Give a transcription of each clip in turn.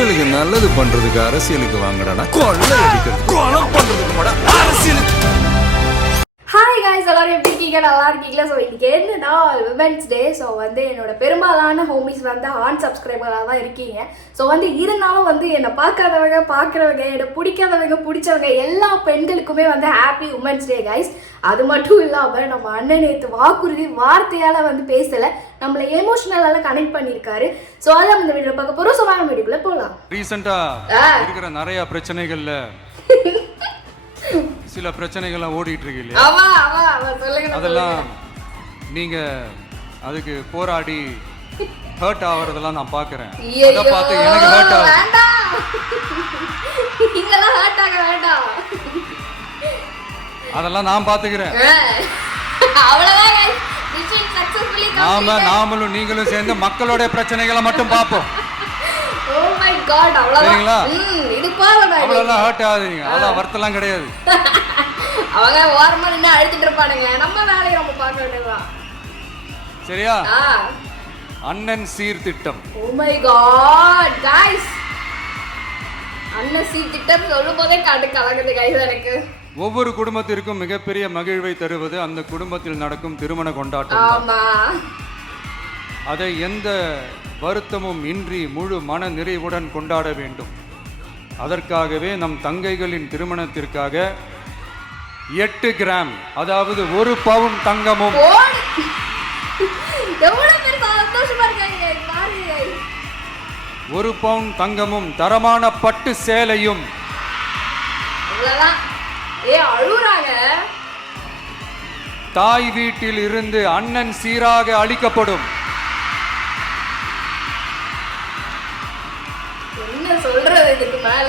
மக்களுக்கு நல்லது பண்றதுக்கு அரசியலுக்கு வாங்கடா, கொள்ளை அடிக்கிறது கொலை பண்றதுக்கு கூட அரசியலுக்கு. ஹாய் காய்ஸ், எல்லாரும் எப்படி இருக்கீங்க? நல்லா இருக்கீங்களா? ஸோ இன்னைக்கு என்னன்னா விமென்ஸ் டே. ஸோ என்னோட பெரும்பாலான ஹோமிஸ் ஆன் சப்ஸ்கிரைபராக தான் இருக்கீங்க. ஸோ இருந்தாலும் என்னை பார்க்காதவங்க பார்க்குறவங்க, என்னை பிடிக்காதவங்க பிடிச்சவங்க எல்லா பெண்களுக்குமே ஹாப்பி உமன்ஸ் டே காய்ஸ். அது மட்டும் இல்லாமல் நம்ம அண்ணன் நேற்று வாக்குறுதி வார்த்தையால் பேசலை, நம்மளை எமோஷனலால கனெக்ட் பண்ணியிருக்காரு. ஸோ அதை இந்த வீடியோ பார்க்க போகிறோம். ஸோ வாங்க வீடியோக்குள்ளே போகலாம். ரீசெண்டாக இருக்கிற நிறைய பிரச்சனைகள்ல சில பிரச்சனைகள்லாம் ஓடிட்டு இருக்கு இல்லையா? அதெல்லாம் நீங்க அதுக்கு போராடி ஹர்ட் ஆவறதெல்லாம் நான் பாக்குறேன். அத பார்த்து எனக்கு ஹர்ட் ஆகுது. நீங்கலாம் ஹர்ட் ஆக வேண்டாம், அதெல்லாம் நான் பாத்துக்கிறேன். அவ்வளவுதான். Mission successfully complete. நாமளும் நீங்களும் சேர்ந்து மக்களோட பிரச்சனைகளை மட்டும் பாப்போம். ஓ மை காட், அவ்வளவுதான். இது பாருங்க, அவ்வளவுதான் ஹர்ட் ஆகுதுங்க. அதெல்லாம் வர்த்தலாம் கிடையாது. அவங்க ஓரமா நின்னு அழுத்திட்டு இருப்பானுங்க, நம்ம வேலையை நம்ம பார்க்க வேண்டியதுதான். சரியா? அண்ணன் சீர்திட்டம். ஓ மை காட் गाइस, அண்ணன் சீர்திட்டம் சொல்லும் போதே காட்டு கலங்குது गाइस எனக்கு. ஒவ்வொரு குடும்பத்திற்கும் மிகப்பெரிய மகிழ்வை தருவது அந்த குடும்பத்தில் நடக்கும் திருமண கொண்டாட்டம். ஆமா, அதை எந்த வருத்தமும் இன்றி முழு மன நிறைவுடன் கொண்டாட வேண்டும். அதற்காகவே நம் தங்கைகளின் திருமணத்திற்காக 8 கிராம், அதாவது 1 பவுன் தங்கமும், எவ்வளவு பேர் சந்தோஷமா இருக்காங்க பாருங்க. 1 பவுன் தங்கமும், தரமான பட்டு சேலையும். அவ்வளவுதான். அழுறாங்க. தாய் வீட்டில் இருந்து அண்ணன் சீராக அளிக்கப்படும். என்ன சொல்றது இதுக்கு மேல?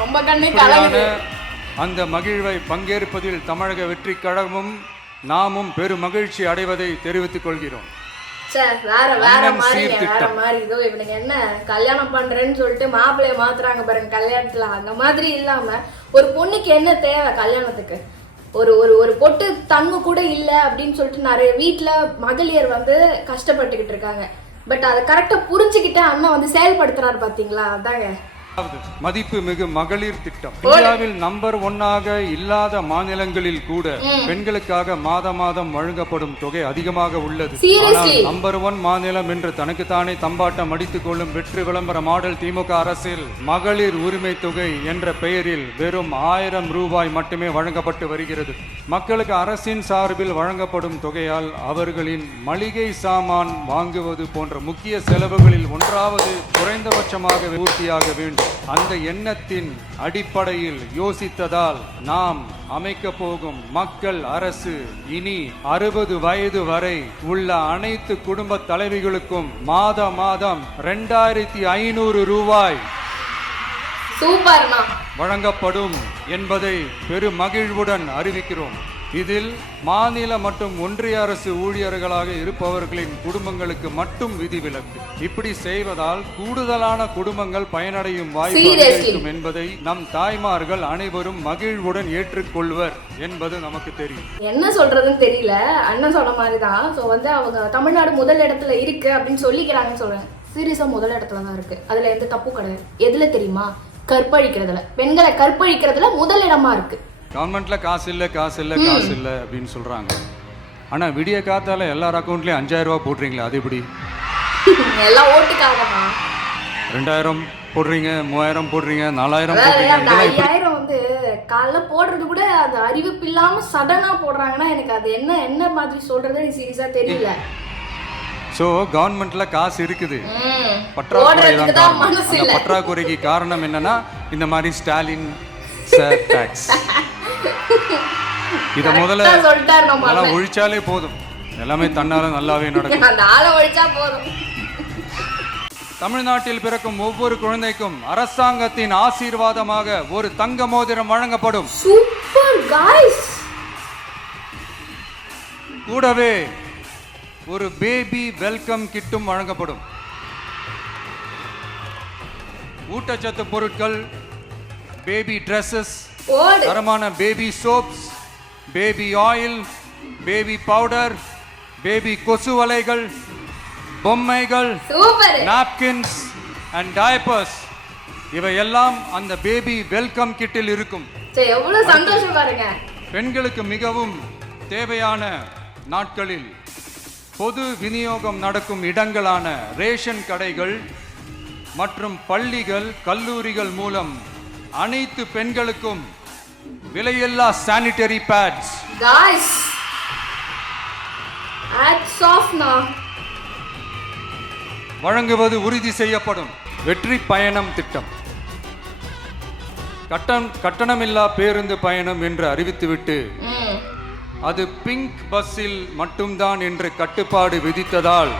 ரொம்ப கண்ணே கலங்குது. அந்த மகிழ்வை பங்கேற்பதில் தமிழக வெற்றி கழகமும் நாமும் பெரும் மகிழ்ச்சி அடைவதை தெரிவித்துக் கொள்கிறோம். வேற மாதிரி இதோ இவனுங்க என்ன கல்யாணம் பண்றேன்னு சொல்லிட்டு மாப்பிள்ளைய மாத்துறாங்க பாருங்க கல்யாணத்துல. அந்த மாதிரி இல்லாம ஒரு பொண்ணுக்கு என்ன தேவை கல்யாணத்துக்கு? ஒரு ஒரு ஒரு பொட்டு தங்கு கூட இல்லை அப்படின்னு சொல்லிட்டு நிறைய வீட்டுல மகளிர் கஷ்டப்பட்டுக்கிட்டு இருக்காங்க. பட் அதை கரெக்டா புரிஞ்சுக்கிட்டு அண்ணன் செயல்படுத்துறாரு பாத்தீங்களா? அதாங்க மதிப்பு மிகு மகளிர் திட்டம். இந்தியாவில் நம்பர் 1 இல்லாத மாநிலங்களில் கூட பெண்களுக்காக மாதம் வழங்கப்படும் தொகை அதிகமாக உள்ளது. நம்பர் 1 மாநிலம் என்று தனக்குத்தானே தம்பாட்டம் அடித்துக் கொள்ளும் வெற்றி விளம்பர மாடல் திமுக அரசில் மகளிர் உரிமை தொகை என்ற பெயரில் வெறும் 1000 ரூபாய் மட்டுமே வழங்கப்பட்டு வருகிறது. மக்களுக்கு அரசின் சார்பில் வழங்கப்படும் தொகையால் அவர்களின் மளிகை சாமான் வாங்குவது போன்ற முக்கிய செலவுகளில் ஒன்றாவது குறைந்தபட்சமாக பூர்த்தியாக வேண்டும். அந்த எண்ணத்தின் அடிப்படையில் யோசித்ததால் நாம் அமைக்க போகும் மக்கள் அரசு இனி 60 வயது வரை உள்ள அனைத்து குடும்ப தலைவிகளுக்கும் மாதம் 2500 ரூபாய் வழங்கப்படும் என்பதை பெரும் மகிழ்வுடன் அறிவிக்கிறோம். இதில் மாநில மற்றும் ஒன்றிய அரசு ஊழியர்களாக இருப்பவர்களின் குடும்பங்களுக்கு மட்டும் விதிவிலக்கு. இப்படி செய்வதால் கூடுதலான குடும்பங்கள் பயனடையும் வாய்ப்பு அதிகரிக்கும் என்பதை நம் தாய்மார்கள் அனைவரும் மகிழ்வுடன் ஏற்றுக்கொள்வர் என்பது நமக்கு தெரியும். என்ன சொல்றதுன்னு தெரியல. அண்ணன் சொன்ன மாதிரிதான். அவங்க தமிழ்நாடு முதல் இடத்துல இருக்கு அப்படின்னு சொல்லிக்கிறாங்கன்னு சொல்றாங்க. சீரியஸா முதல் இடத்துல தான் இருக்கு. அதுல எந்த தப்பு கிடையாது. எதுல தெரியுமா? கற்பழிக்கிறதுல, பெண்களை கற்பழிக்கிறதுல முதல் இடமா இருக்கு. கவர்மெண்ட்ல காசு இல்லை அப்படின்னு சொல்றாங்க. ஆனா விடிய காத்தால எல்லார் அக்கௌண்ட்லயும் 5000 ரூபாய் போடுறீங்களா? அது எப்படி? எல்லாம் ஓட்டுக்காகமா? 2000 போடுறீங்க, 3000 போடுறீங்க, 4000 போடுறீங்க. 5000 காலைல போடுறது கூட அது அறிவிப்பு இல்லாம சடனா போடுறாங்கன்னா எனக்கு அது என்ன மாதிரி சொல்றது சீரியஸா தெரியல. சோ கவர்மெண்ட்ல காசு இருக்குது, பற்றாக்குறை தான். அந்த பற்றாக்குறைக்கு காரணம் என்னன்னா இந்த மாதிரி ஸ்டாலின் டாக்ஸ். இத முதல்ல சொல்லிட்டாரு, ஒழிச்சாலே போதும், எல்லாமே தன்னால நல்லாவே நடக்கும். தமிழ்நாட்டில் பிறக்கும் ஒவ்வொரு குழந்தைக்கும் அரசாங்கத்தின் ஆசீர்வாதமாக ஒரு தங்க மோதிரம் வழங்கப்படும். Super guys. கூடவே ஒரு பேபி வெல்கம் கிட்டும் வழங்கப்படும். ஊட்டச்சத்து பொருட்கள், பேபி ட்ரெஸ்ஸஸ், தரமான baby soaps, baby oil, baby powder, baby கொசு வலைகள், பொம்மைகள், நாப்கின்ஸ் அண்ட் டயப்பர்ஸ் இவையெல்லாம் அந்த பேபி வெல்கம் கிட்டில் இருக்கும். சரி, எவ்வளவு சந்தோஷம் பாருங்க. பெண்களுக்கு மிகவும் தேவையான நாட்களில் பொது விநியோகம் நடக்கும் இடங்களான ரேஷன் கடைகள் மற்றும் பள்ளிகள், கல்லூரிகள் மூலம் அனைத்து பெண்களுக்கும் விலையில்லா sanitary pads guys hats off நா வழங்குவது உறுதி செய்யப்படும். வெற்றி பயணம் திட்டம் கட்டணமில்லா பேருந்து பயணம் என்று அறிவித்துவிட்டு அது பிங்க் பஸ்ஸில் மட்டும்தான் என்று கட்டுப்பாடு விதித்ததால்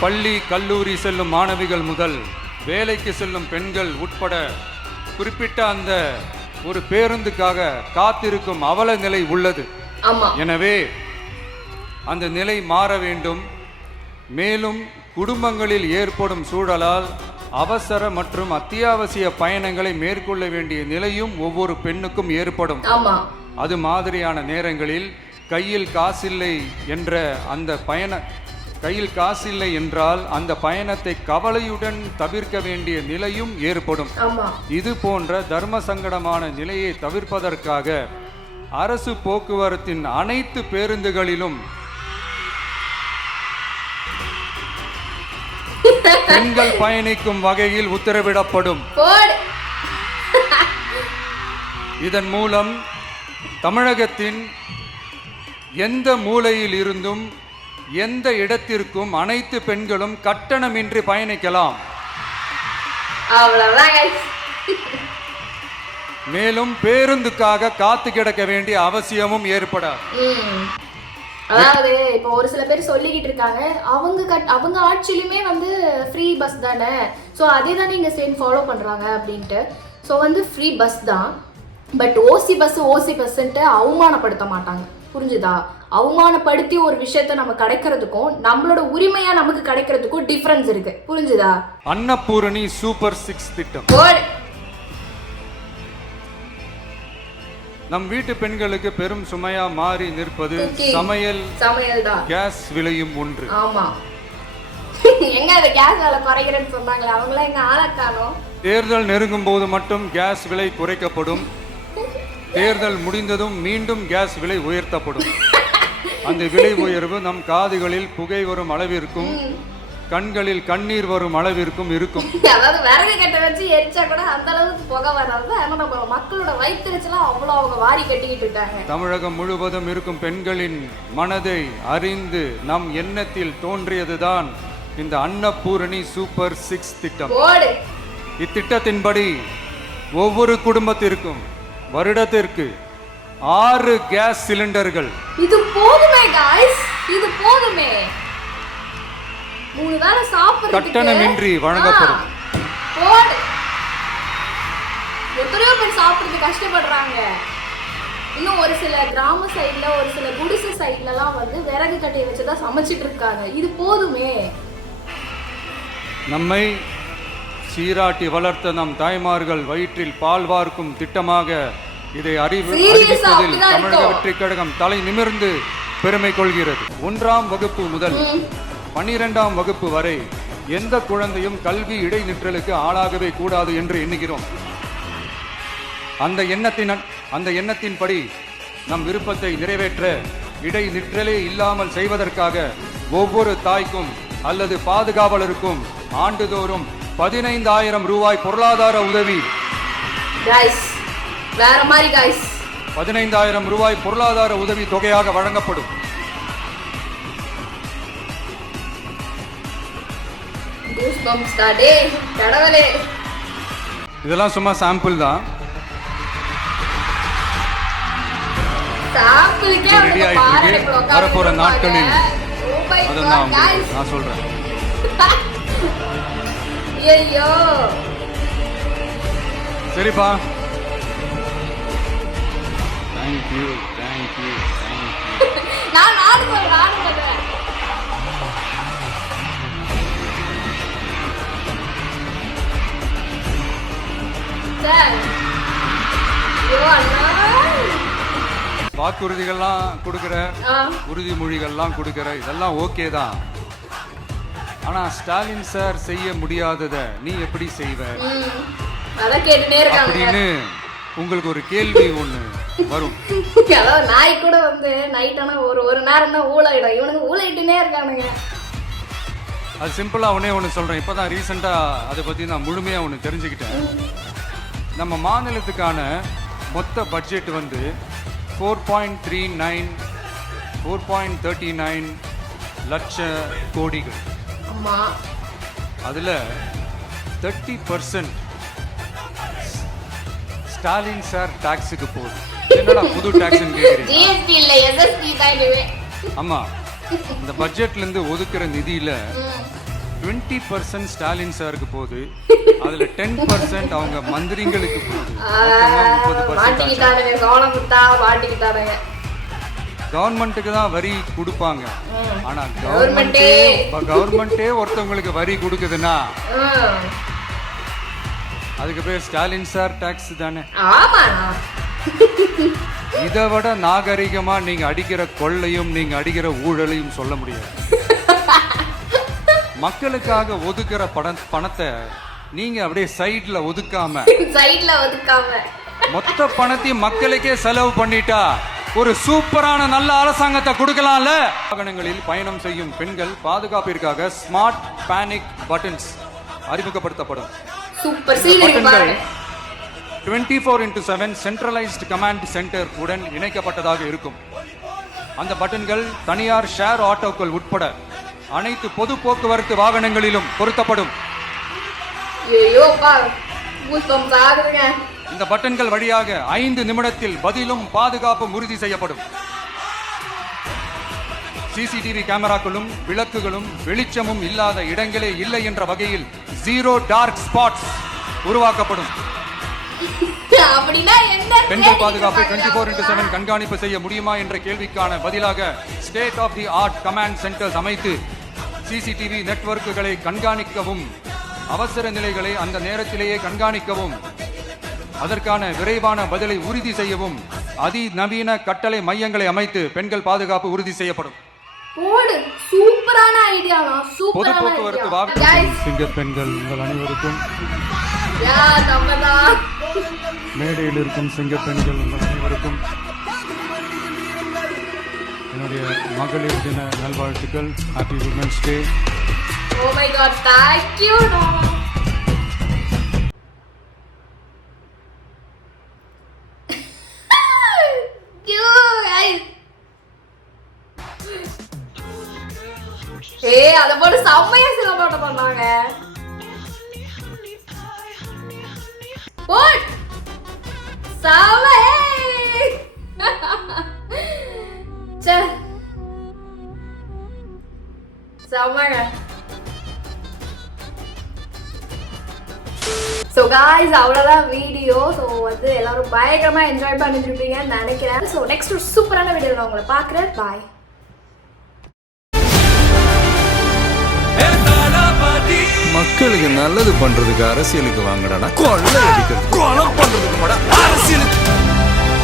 பள்ளி கல்லூரி செல்லும் மாணவிகள் முதல் வேலைக்கு செல்லும் பெண்கள் உட்பட குறிப்பிட்ட அந்த ஒரு பேருந்துக்காக காத்திருக்கும் அவல நிலை உள்ளது. எனவே அந்த நிலை மாற வேண்டும். மேலும் குடும்பங்களில் ஏற்படும் சூழலால் அவசர மற்றும் அத்தியாவசிய பயணங்களை மேற்கொள்ள வேண்டிய நிலையும் ஒவ்வொரு பெண்ணுக்கும் ஏற்படும். அது மாதிரியான நேரங்களில் கையில் காசில்லை என்றால் அந்த பயணத்தை கவலையுடன் தவிர்க்க வேண்டிய நிலையும் ஏற்படும். இது போன்ற தர்ம சங்கடமான நிலையை தவிர்ப்பதற்காக அரசு போக்குவரத்தின் அனைத்து பேருந்துகளிலும் பெண்கள் பயணிக்கும் வகையில் உத்தரவிடப்படும். இதன் மூலம் தமிழகத்தின் எந்த மூலையில் இருந்தும் எந்த இடத்திற்கும் அனைத்து பெண்களும் கட்டணமின்றி பயணிக்கலாம். மேலும் பேருந்துக்காக காத்து கிடக்க வேண்டிய அவசியமும் ஏற்படாது. அதாவது இப்போ ஒரு சில பேர் சொல்லிக்கிட்டு இருக்காங்க, அவங்க ஆட்சியிலுமே வந்து ஃப்ரீ பஸ் தானே, ஸோ அதே தானே இங்கே சேம் ஃபாலோ பண்ணுறாங்க அப்படின்ட்டு. ஸோ வந்து ஃப்ரீ பஸ் தான், பட் ஓசி பஸ்ன்ட்டு அவமானப்படுத்த மாட்டாங்க. புரிஞ்சுதா? அவமானப்படுத்தி ஒரு விஷயத்த நம்ம கிடைக்கிறதுக்கும் நம்மளோட உரிமையா நமக்கு கிடைக்கிறதுக்கும் டிஃபரன்ஸ் இருக்கு. புரிஞ்சுதா? அன்னபூரணி சூப்பர் 6 திட்டம் நம் வீட்டு பெண்களுக்கு பெரும் சுமையா மாறி நிற்பது சமையல் தான். கேஸ் விலையும் ஒன்று. ஆமா, எங்க அந்த கேஸ் விலை குறைக்கிறேன்னு சொன்னாங்களே, அவங்கள எங்க ஆளக்கானோம். தேர்தல் நெருங்கும் போது மட்டும் கேஸ் விலை குறைக்கப்படும். தேர்தல் முடிந்ததும் மீண்டும் கேஸ் விலை உயர்த்தப்படும். அந்த விலை உயர்வு நம் காதுகளில் புகை வரும் அளவிற்கும் கண்களில் கண்ணீர் வரும் அளவிற்கும் இருக்கும். அதாவது விறகு கட்டை வச்சு எரிச்சா கூட அந்த அளவுக்கு புகை வராது. ஆனா மக்களோட வயிற்றுச்சலாம் அவ்வளோ அவங்க வாரி கட்டிக்கிட்டு இருக்காங்க. தமிழகம் முழுவதும் இருக்கும் பெண்களின் மனதை அறிந்து நம் எண்ணத்தில் தோன்றியதுதான் இந்த அன்னபூரணி சூப்பர் 6 திட்டம். இத்திட்டத்தின்படி ஒவ்வொரு குடும்பத்திற்கும் வருடத்திற்கு 6 கேஸ் சிலிண்டர்கள். இது போதுமே गाइस, இது போதுமே. 3 வேளை சாப்பிடுறதுக்கு கட்டணமின்றி வழங்கப்படும். எத்தனையோ பேர் சாப்பிடுறது கஷ்டப்படுறாங்க. இன்னும் ஒரு சில கிராம சைட்ல, ஒரு சில குடிசை சைட்லலாம் வந்து விறகு கட்டையை வச்சுதான் சமைச்சிட்டு இருக்காங்க. இது போதுமே. நம்மை சீராட்டி வளர்த்த நம் தாய்மார்கள் வயிற்றில் பால் வார்க்கும் திட்டமாக இதை அறிவிப்பதில் தமிழக வெற்றி கழகம் தலை நிமிர்ந்து பெருமை கொள்கிறது. 1ஆம் வகுப்பு முதல் 12ஆம் வகுப்பு வரை எந்த குழந்தையும் கல்வி இடைநிற்றலுக்கு ஆளாகவே கூடாது என்று எண்ணுகிறோம். அந்த எண்ணத்தின்படி நம் விருப்பத்தை நிறைவேற்ற இடைநிற்றலே இல்லாமல் செய்வதற்காக ஒவ்வொரு தாய்க்கும் அல்லது பாதுகாவலருக்கும் ஆண்டுதோறும் 15,000 ரூபாய் பொருளாதார உதவி. 15,000 ரூபாய் பொருளாதார உதவி தொகையாக வழங்கப்படும். இதெல்லாம் சும்மா சாம்பிள் தான். ரெடி ஆயிட்டு இருக்கு. வரப்போற நாட்களில் அதான் நான் சொல்றேன். சரிப்பா, தேங்க்யூ. வாக்குறுதிகள்லாம் கொடுக்கிற, உறுதிமொழிகள்லாம் கொடுக்கிற, இதெல்லாம் ஓகே தான். ஆனா ஸ்டாலின் சார் செய்ய முடியாதத நீ எப்படி செய்வ அதான் கேட்டுட்டே இருக்காங்க அப்படின்னு உங்களுக்கு ஒரு கேள்வி ஒண்ணு வரும். அதாவது நாய் கூட வந்து நைட் ஆனா ஒரு நேரம் தான் ஊழலிடும், இவனுக்கு ஊழலிட்டுனே இருக்கானுங்க. அது சிம்பிளா ஒண்ணு சொல்றேன். இப்பதான் ரீசெண்டா அதை பத்தி நான் முழுமையா ஒண்ணு தெரிஞ்சுக்கிட்டேன். நம்ம மாநிலத்துக்கான மொத்த பட்ஜெட் வந்து 4.39 லட்ச கோடிகள். அதுல 30% ஸ்டாலின் சார் டாக்ஸுக்கு போகுது. என்னடா புது டாக்ஸ்னு கேக்குறீங்க? ஜிஎஸ்டி இல்ல எஸ்எஸ்டி தான் இதுவே. ஆமா, இந்த பட்ஜெட்ல இருந்து ஒதுக்குற நிதியில 20% ஸ்டாலின் சாருக்கு போகுது. அதுல 10% அவங்க மந்திரிங்களுக்கு போகுது. மாட்டிக்கிட்டானுங்க, சோளம் குத்தா மாட்டிக்கிட்டானுங்க. கவர்மெண்ட்டுக்கு தான் வரி கொடுப்பாங்க. ஆனா கவர்மெண்டே ஒருத்தவங்களுக்கு வரி கொடுக்குதுன்னா அதுக்கு பேர் ஸ்டாலின் சார் டாக்ஸ் தானே. இதை விட நாகரிகமா நீங்க அடிக்கிற கொள்ளையும் நீங்க அடிக்கிற ஊழலையும் சொல்ல முடியாது. மக்களுக்காக ஒதுக்குற பணத்தை நீங்க அப்படியே சைட்ல ஒதுக்காம மொத்த பணத்தையும் மக்களுக்கே செலவு பண்ணிட்டா ஒரு சூப்பரான நல்ல அரசாங்கத்தை கொடுக்கலாம்ல. வாகனங்களில் பயணம் செய்யும் பெண்கள் பாதுகாப்பிற்காக ஸ்மார்ட் பேனிக் பட்டன்ஸ் அறிமுகப்படுத்தப்படும். 24/7 சென்ட்ரலைஸ்ட் கமாண்ட் சென்டர் உடன் இணைக்கப்பட்டதாக இருக்கும். அந்த பட்டன்கள் தனியார் ஷேர் ஆட்டோக்கள் உட்பட அனைத்து பொது போக்குவரத்து வாகனங்களிலும் பொருத்தப்படும். இந்த பட்டன்கள் வழியாக 5 நிமிடத்தில் பதிலும் பாதுகாப்பும் உறுதி செய்யப்படும். சிசிடிவி கேமராக்களும் விளக்குகளும் வெளிச்சமும் இல்லாத இடங்களே இல்லை என்ற வகையில் 0 டார்க் ஸ்பாட்ஸ் உருவாக்கப்படும். பெண்கள் பாதுகாப்பை 24/7 கண்காணிப்பு செய்ய முடியுமா என்ற கேள்விக்கான பதிலாக state of the art command centers அமைத்து சிசிடிவி நெட்வொர்க்குகளை கண்காணிக்கவும் அவசர நிலைகளை அந்த நேரத்திலேயே கண்காணிக்கவும் அதற்கான விரைவான பதிலை உறுதி செய்யவும் அதிநவீன கட்டளை மையங்களை அமைத்து பெண்கள் பாதுகாப்பு உறுதி செய்யப்படும். பொது போக்குவரத்து வாகனம் சிங்க பெண்கள் உங்கள் அனைவருக்கும், மேடையில் இருக்கும் சிங்க பெண்கள் உங்கள் அனைவருக்கும் என்னுடைய மகளிர் தின நல்வாழ்த்துக்கள். Happy women's day. Oh my god, thank you. அத போட்டு செம்மையா சிலம்பாட்டம் பண்ணாங்க. செம்மங்க. ஸோ காய்ஸ், அவ்வளோதான் வீடியோ. ஸோ வந்து எல்லாரும் பயங்கரமாக என்ஜாய் பண்ணிட்டு இருப்பீங்கன்னு நினைக்கிறேன். ஸோ நெக்ஸ்ட் ஒரு சூப்பரான வீடியோவில் நான் உங்களை பார்க்குறேன். பாய். மக்களுக்கு நல்லது பண்றதுக்கு அரசியலுக்கு வாங்கடா, கொள்ளை அடிக்கிறது கொலை பண்றதுக்கு அரசியலுக்கு